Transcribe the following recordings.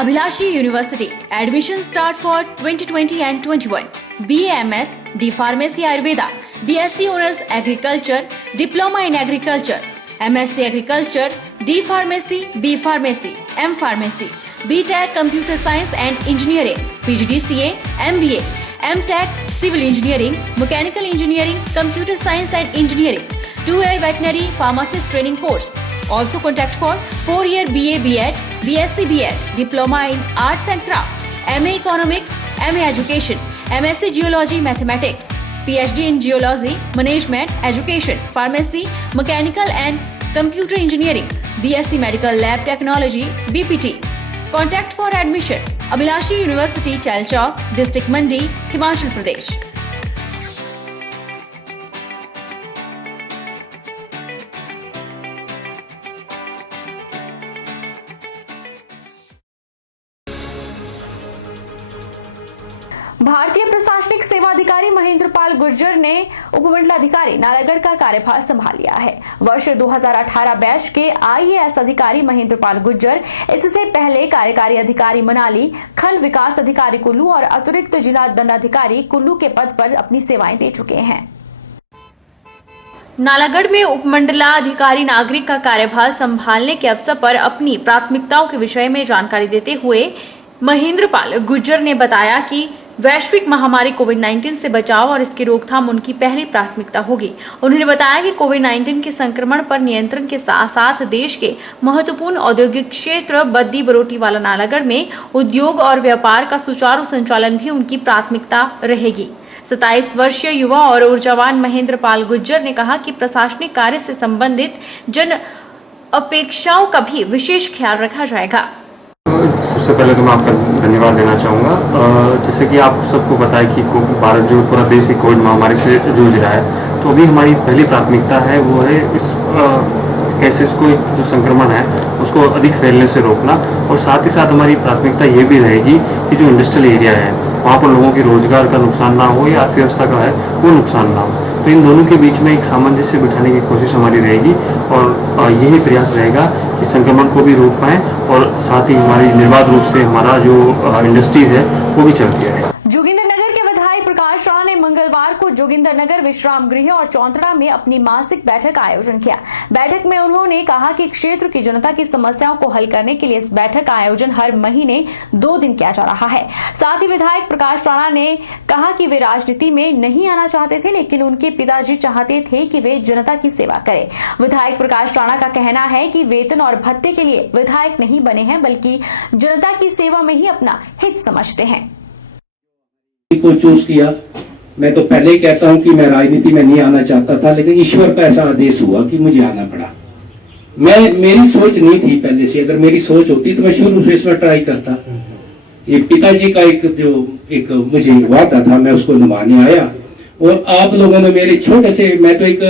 Abhilashi University. Admission start for 2020 and 21. BAMS, D Pharmacy Ayurveda, BSc Honors Agriculture, Diploma in Agriculture, MSc Agriculture, D Pharmacy, B Pharmacy, M Pharmacy, BTech Computer Science and Engineering, PGDCA, MBA, MTech Civil Engineering, Mechanical Engineering, Computer Science and Engineering, 2-year Veterinary Pharmacist Training Course. Also contact for 4-year BA BEd, BSc BEd, Diploma in Arts and Craft, MA Economics, MA Education, MSc Geology Mathematics, PhD in Geology, Management, Education, Pharmacy, Mechanical and Computer Engineering, BSc Medical Lab Technology, BPT. Contact for admission. Abhilashi University, Chalchawk, District Mandi, Himachal Pradesh. भारतीय प्रशासनिक सेवा अधिकारी महेंद्र पाल गुर्जर ने उपमंडलाधिकारी नालागढ़ का कार्यभार संभाल लिया है। वर्ष 2018 बैच के आईएएस अधिकारी महेंद्र पाल गुर्जर इससे पहले कार्यकारी अधिकारी मनाली, खंड विकास अधिकारी कुल्लू और अतिरिक्त जिला दंडाधिकारी कुल्लू के पद पर अपनी सेवाएं दे चुके हैं। नालागढ़ में उपमंडलाधिकारी नागरिक का कार्यभार संभालने के अवसर पर अपनी प्राथमिकताओं के विषय में जानकारी देते हुए महेंद्र पाल गुर्जर ने बताया कि वैश्विक महामारी कोविड-19 से बचाव और इसकी रोकथाम उनकी पहली प्राथमिकता होगी। उन्होंने बताया कि कोविड-19 के संक्रमण पर नियंत्रण के साथ साथ देश के महत्वपूर्ण औद्योगिक क्षेत्र बद्दी बरोटीवाला नालागढ़ में उद्योग और व्यापार का सुचारू संचालन भी उनकी प्राथमिकता रहेगी। 27 वर्षीय युवा और ऊर्जावान महेंद्र पाल गुर्जर ने कहा कि प्रशासनिक कार्य से संबंधित जन अपेक्षाओं का भी विशेष ख्याल रखा जाएगा। सबसे पहले तो मैं आपका धन्यवाद देना चाहूँगा। जैसे कि आप सबको पता है कि भारत जो पूरा देश ही कोविड महामारी से जूझ रहा है, तो अभी हमारी पहली प्राथमिकता है वो है इस केसेस को, जो संक्रमण है उसको अधिक फैलने से रोकना, और साथ ही साथ हमारी प्राथमिकता ये भी रहेगी कि जो इंडस्ट्रियल एरिया है वहाँ पर लोगों की रोजगार का नुकसान ना हो या अर्थव्यवस्था का है वो नुकसान ना हो। तो इन दोनों के बीच में एक सामंजस्य बिठाने की कोशिश हमारी रहेगी और यही प्रयास रहेगा कि संक्रमण को भी रोक पाएँ और साथ ही हमारी निर्बाध रूप से हमारा जो इंडस्ट्रीज है वो भी चलती रहे। जोगिंदरनगर के विधायक प्रकाश राणा ने मंगलवार को जोगिंदरनगर विश्राम गृह और चौंतड़ा में अपनी मासिक बैठक का आयोजन किया। बैठक में उन्होंने कहा कि क्षेत्र की जनता की समस्याओं को हल करने के लिए इस बैठक का आयोजन हर महीने 2 दिन किया जा रहा है। साथ ही विधायक प्रकाश राणा ने कहा कि वे राजनीति में नहीं आना चाहते थे, लेकिन उनके पिताजी चाहते थे कि वे जनता की सेवा करें। विधायक प्रकाश राणा का कहना है कि वेतन और भत्ते के लिए विधायक नहीं बने हैं, बल्कि जनता की सेवा में ही अपना हित समझते हैं। को चूज किया। मैं तो पहले ही कहता हूं कि मैं राजनीति में नहीं आना चाहता था, लेकिन ईश्वर का ऐसा आदेश हुआ कि मुझे आना पड़ा। मेरी सोच नहीं थी पहले से। अगर मेरी सोच होती तो मैं शुरू से इसमें ट्राई करता। ये पिताजी का एक मुझे वादा था, मैं उसको निभाने आया। और आप लोगों ने मेरे छोटे से, मैं तो एक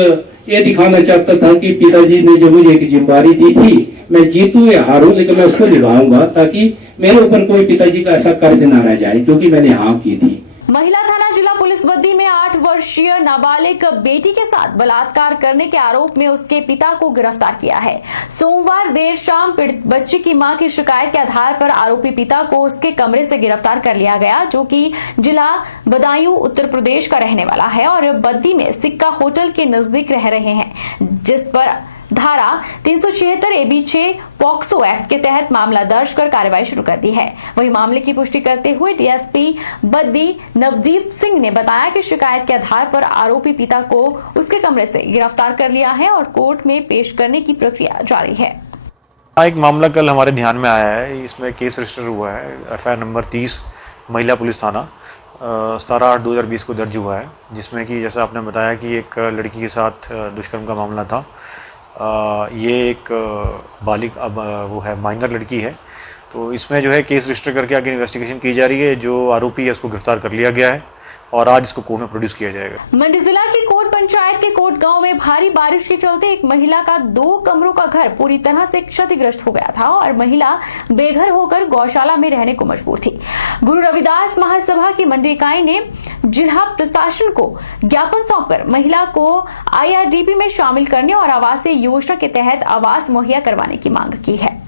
ये दिखाना चाहता था कि पिताजी ने जो मुझे एक जिम्मेदारी दी थी, मैं जीतूं या हारूं, लेकिन मैं उसको निभाऊंगा, ताकि मेरे ऊपर कोई पिताजी का ऐसा कर्ज ना रह जाए, क्योंकि मैंने हाँ की थी। महिला थाना जिला पुलिस बद्दी में 8 वर्षीय नाबालिग बेटी के साथ बलात्कार करने के आरोप में उसके पिता को गिरफ्तार किया है। सोमवार देर शाम पीड़ित बच्ची की मां की शिकायत के आधार पर आरोपी पिता को उसके कमरे से गिरफ्तार कर लिया गया, जो कि जिला बदायूं उत्तर प्रदेश का रहने वाला है और बद्दी में सिक्का होटल के नजदीक रह रहे हैं, जिस पर धारा 376 AB 6 पॉक्सो एक्ट के तहत मामला दर्ज कर कार्रवाई शुरू कर दी है। वहीं मामले की पुष्टि करते हुए डीएसपी बद्दी नवदीप सिंह ने बताया कि शिकायत के आधार पर आरोपी पिता को उसके कमरे से गिरफ्तार कर लिया है और कोर्ट में पेश करने की प्रक्रिया जारी है। एक मामला कल हमारे ध्यान में आया है। इसमें केस रजिस्टर हुआ है, FIR नंबर 30 महिला पुलिस थाना 17/8/2020 को दर्ज हुआ है, जिसमें कि जैसा आपने बताया कि एक लड़की के साथ दुष्कर्म का मामला था। ये एक बालिग वो है, माइनर लड़की है। तो इसमें जो है केस रजिस्टर करके आगे इन्वेस्टिगेशन की जा रही है। जो आरोपी है उसको गिरफ्तार कर लिया गया है और आज इसको कोर्ट में प्रोड्यूस किया जाएगा। मंडी जिला की कोट पंचायत के कोट गांव में भारी बारिश के चलते एक महिला का 2 कमरों का घर पूरी तरह से क्षतिग्रस्त हो गया था और महिला बेघर होकर गौशाला में रहने को मजबूर थी। गुरु रविदास महासभा की मंडी इकाई ने जिला प्रशासन को ज्ञापन सौंपकर महिला को IRDP में शामिल करने और आवासीय योजना के तहत आवास मुहैया करवाने की मांग की है।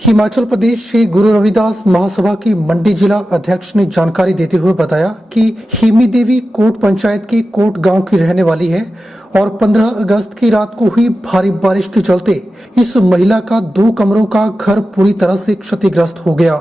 हिमाचल प्रदेश से गुरु रविदास महासभा की मंडी जिला अध्यक्ष ने जानकारी देते हुए बताया कि हिमी देवी कोट पंचायत के कोट गांव की रहने वाली है और 15 अगस्त की रात को हुई भारी बारिश के चलते इस महिला का 2 कमरों का घर पूरी तरह से क्षतिग्रस्त हो गया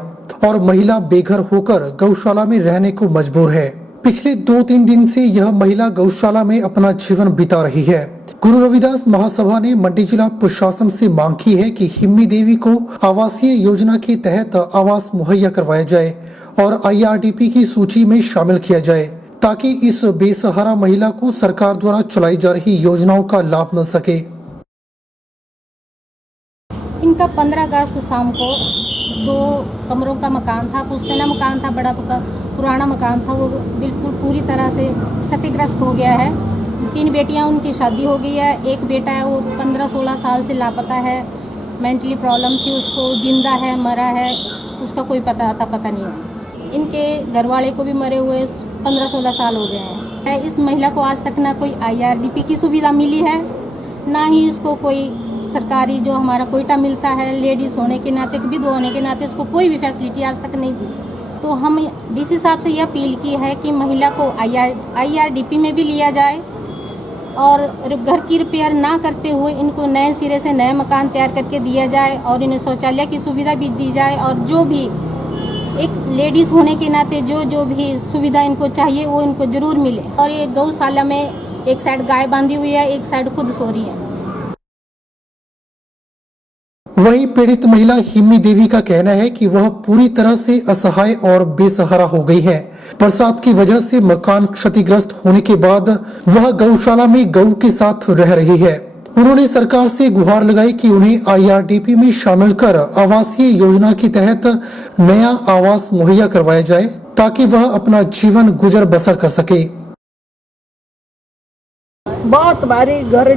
और महिला बेघर होकर गौशाला में रहने को मजबूर है। पिछले 2-3 दिन से यह महिला गौशाला में अपना जीवन बिता रही है। गुरु रविदास महासभा ने मंडी जिला प्रशासन से मांग की है कि हिम्मी देवी को आवासीय योजना के तहत आवास मुहैया करवाया जाए और IRDP की सूची में शामिल किया जाए ताकि इस बेसहारा महिला को सरकार द्वारा चलाई जा रही योजनाओं का लाभ मिल सके। इनका 15 अगस्त शाम को 2 कमरों का मकान था, पुश्तैना मकान था, बड़ा पुराना मकान था, वो बिल्कुल पूरी तरह से क्षतिग्रस्त हो गया है। 3 बेटियां उनकी शादी हो गई है, एक बेटा है वो 15-16 साल से लापता है, मेंटली प्रॉब्लम थी उसको, जिंदा है मरा है उसका कोई पता नहीं है। इनके घरवाले को भी मरे हुए 15-16 साल हो गए हैं। इस महिला को आज तक ना कोई IRDP की सुविधा मिली है, ना ही उसको कोई सरकारी जो हमारा कोयटा मिलता है लेडीज होने के नाते, विधवा होने के नाते उसको कोई भी फैसिलिटी आज तक नहीं दी। तो हम DC साहब से यह अपील की है कि महिला को IRDP में भी लिया जाए और घर की रिपेयर ना करते हुए इनको नए सिरे से नए मकान तैयार करके दिया जाए और इन्हें शौचालय की सुविधा भी दी जाए और जो भी एक लेडीज़ होने के नाते जो भी सुविधा इनको चाहिए वो इनको जरूर मिले। और ये गौशाला में एक साइड गाय बांधी हुई है, एक साइड खुद सो रही है। वहीं पीड़ित महिला हिम्मी देवी का कहना है कि वह पूरी तरह से असहाय और बेसहारा हो गई है। बरसात की वजह से मकान क्षतिग्रस्त होने के बाद वह गौशाला में गऊ के साथ रह रही है। उन्होंने सरकार से गुहार लगाई कि उन्हें IRDP में शामिल कर आवासीय योजना के तहत नया आवास मुहैया करवाया जाए ताकि वह अपना जीवन गुजर बसर कर सके। बहुत भारी घर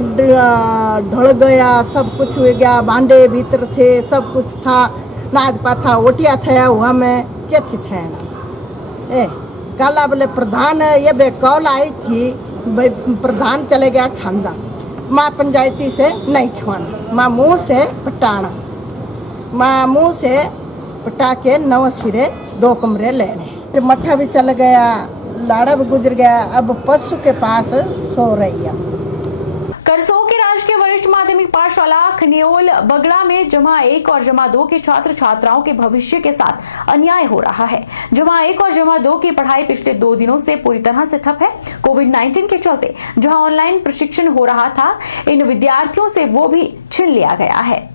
ढल गया, सब कुछ हो गया, बांधे भीतर थे, सब कुछ था, नाज पाथा ओटिया थया हुआ में क्या थी थे ना काला बोले प्रधान ये बे कॉल आई थी भाई प्रधान चले गया छांदा, माँ पंचायती से नहीं छुआना, माँ मुँह से पटाना, माँ मुँह से पटा के 9 सिरे 2 कमरे लेने, मट्ठा भी चल गया, लाड़ा भी गुजर गया, अब पशु के पास सो रही है। करसोग के राजकीय वरिष्ठ माध्यमिक पाठशाला खनियोल बगड़ा में जमा 1 और जमा 2 के छात्र छात्राओं के भविष्य के साथ अन्याय हो रहा है। जमा 1 और जमा 2 की पढ़ाई पिछले 2 दिनों से पूरी तरह से ठप है। कोविड-19 के चलते जहां ऑनलाइन प्रशिक्षण हो रहा था, इन विद्यार्थियों से वो भी छीन लिया गया है।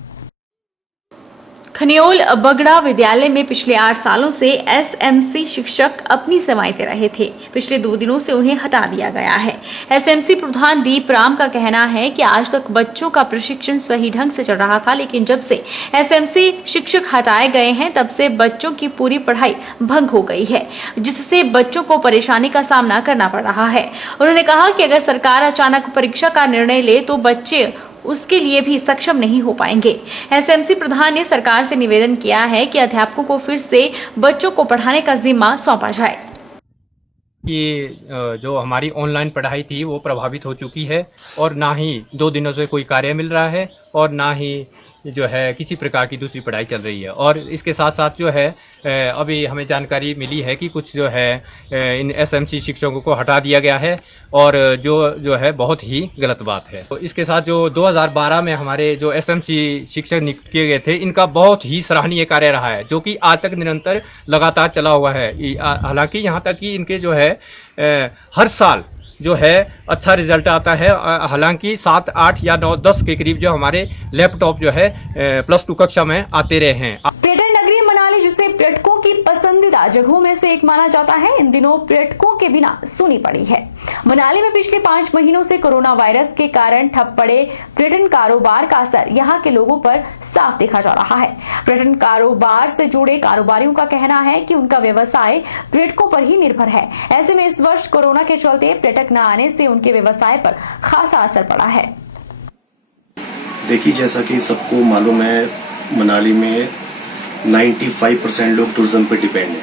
खनियोल बगड़ा विद्यालय में पिछले 8 सालों से SMC शिक्षक अपनी सेवाएं दे रहे थे। पिछले 2 दिनों से उन्हें हटा दिया गया है। SMC प्रधान दीप राम का कहना है कि आज तक बच्चों का प्रशिक्षण सही ढंग से चल रहा था, लेकिन जब से SMC शिक्षक हटाए गए हैं तब से बच्चों की पूरी पढ़ाई भंग हो गई है, जिससे बच्चों को परेशानी का सामना करना पड़ रहा है। उन्होंने कहा कि अगर सरकार अचानक परीक्षा का निर्णय ले तो बच्चे उसके लिए भी सक्षम नहीं हो पाएंगे। SMC प्रधान ने सरकार से निवेदन किया है कि अध्यापकों को फिर से बच्चों को पढ़ाने का जिम्मा सौंपा जाए। कि जो हमारी ऑनलाइन पढ़ाई थी वो प्रभावित हो चुकी है और ना ही 2 दिनों से कोई कार्य मिल रहा है और ना ही जो है किसी प्रकार की दूसरी पढ़ाई चल रही है। और इसके साथ साथ जो है अभी हमें जानकारी मिली है कि कुछ जो है इन SMC शिक्षकों को हटा दिया गया है और जो है बहुत ही गलत बात है। तो इसके साथ जो 2012 में हमारे जो SMC शिक्षक नियुक्त किए गए थे, इनका बहुत ही सराहनीय कार्य रहा है जो कि आज तक निरंतर लगातार चला हुआ है। हालांकि यहाँ तक कि इनके जो है हर साल जो है अच्छा रिजल्ट आता है। हालांकि 7, 8 या 9, 10 के करीब जो हमारे लैपटॉप जो है +2 कक्षा में आते रहे हैं। पर्यटन नगरी मनाली, जिसे पर्यटकों की पसंदीदा जगहों में से एक माना जाता है, इन दिनों पर्यटकों के बिना सूनी पड़ी है। मनाली में पिछले 5 महीनों से कोरोना वायरस के कारण ठप पड़े पर्यटन कारोबार का असर यहाँ के लोगों पर साफ देखा जा रहा है। पर्यटन कारोबार से जुड़े कारोबारियों का कहना है कि उनका व्यवसाय पर्यटकों पर ही निर्भर है। ऐसे में इस वर्ष कोरोना के चलते पर्यटक न आने से उनके व्यवसाय पर खासा असर पड़ा है। देखिए, जैसा कि सबको मालूम है, मनाली में 95% लोग टूरिज्म पे डिपेंड है,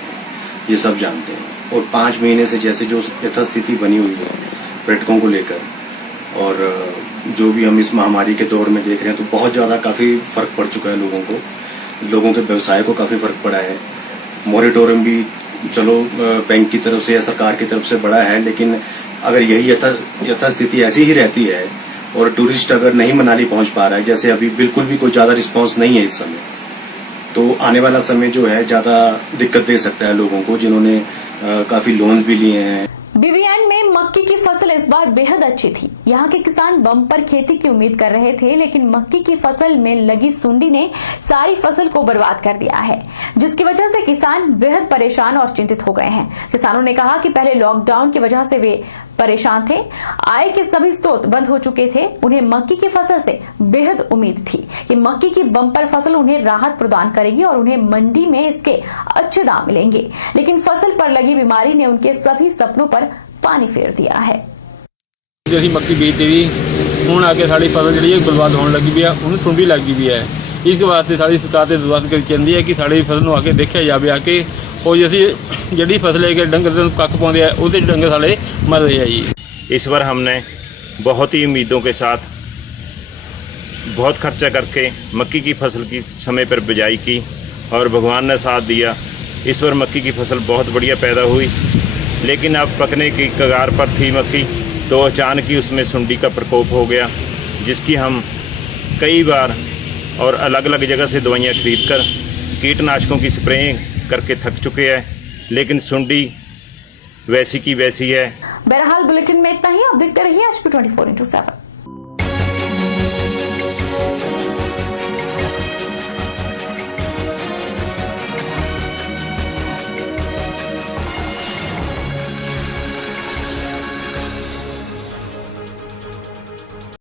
ये सब जानते हैं। और 5 महीने से जैसे जो यथास्थिति बनी हुई है पर्यटकों को लेकर, और जो भी हम इस महामारी के दौर में देख रहे हैं, तो बहुत ज्यादा काफी फर्क पड़ चुका है लोगों को। लोगों के व्यवसाय को काफी फर्क पड़ा है। मॉनिटोरियम भी चलो बैंक की तरफ से या सरकार की तरफ से बड़ा है, लेकिन अगर यही यथास्थिति ऐसी ही रहती है और टूरिस्ट अगर नहीं मनाली पहुंच पा रहा है, जैसे अभी बिल्कुल भी कोई ज्यादा रिस्पांस नहीं है इस समय, तो आने वाला समय जो है ज्यादा दिक्कत दे सकता है लोगों को जिन्होंने काफी लोन्स भी लिए हैं। बीबीएन में मक्की की फसल इस बार बेहद अच्छी थी। यहाँ के किसान बम्पर खेती की उम्मीद कर रहे थे, लेकिन मक्की की फसल में लगी सुंडी ने सारी फसल को बर्बाद कर दिया है, जिसकी वजह से किसान बेहद परेशान और चिंतित हो गए हैं। किसानों ने कहा कि पहले लॉकडाउन की वजह से वे परेशान थे, आय के सभी स्रोत बंद हो चुके थे। उन्हें मक्की की फसल से बेहद उम्मीद थी कि मक्की की बम्पर फसल उन्हें राहत प्रदान करेगी और उन्हें मंडी में इसके अच्छे दाम मिलेंगे, लेकिन फसल पर लगी बीमारी ने उनके सभी सपनों पर पानी फेर दिया है। ਅਸੀਂ ਮੱਕੀ ਬੀਜਦੇ ਸੀ, ਹੁਣ ਆ ਕੇ ਸਾਡੀ ਫਸਲ ਜਿਹੜੀ ਹੈ ਬਰਬਾਦ ਹੋਣ ਲੱਗੀ ਵੀ ਆ, ਉਹਨੂੰ ਸੁੰਡੀ ਲੱਗੀ ਵੀ ਹੈ। ਇਸ ਵਾਸਤੇ ਸਾਡੀ ਸਰਕਾਰ ਤੇ ਦਰਖਾਸਤ ਕਰੀ ਜਾਂਦੀ ਹੈ ਕਿ ਸਾਡੀ ਫਸਲ ਨੂੰ ਆ ਕੇ ਦੇਖਿਆ ਜਾਵੇ, ਆ ਕੇ ਉਹ ਅਸੀਂ ਜਿਹੜੀ ਫਸਲ ਹੈ ਕਿ ਡੰਗਰ ਨੂੰ ਕੱਖ ਪਾਉਂਦੇ ਆ ਉਹਦੇ ਡੰਗਰ ਸਾਲੇ ਮਰ ਰਹੇ ਆ ਜੀ। इस बार हमने बहुत ही उम्मीदों के साथ बहुत खर्चा करके मक्की की फसल की समय पर बिजाई की और भगवान ने साथ दिया। इस बार मक्की की फसल बहुत बढ़िया पैदा हुई, लेकिन अब पकने की कगार पर थी मक्की, तो अचानक ही उसमें सुंडी का प्रकोप हो गया, जिसकी हम कई बार और अलग अलग जगह से दवाइयाँ खरीद कर कीटनाशकों की स्प्रे करके थक चुके हैं, लेकिन सुंडी वैसी की वैसी है। बहरहाल बुलेटिन में इतना ही। आप देखते रहिए HP 24/7।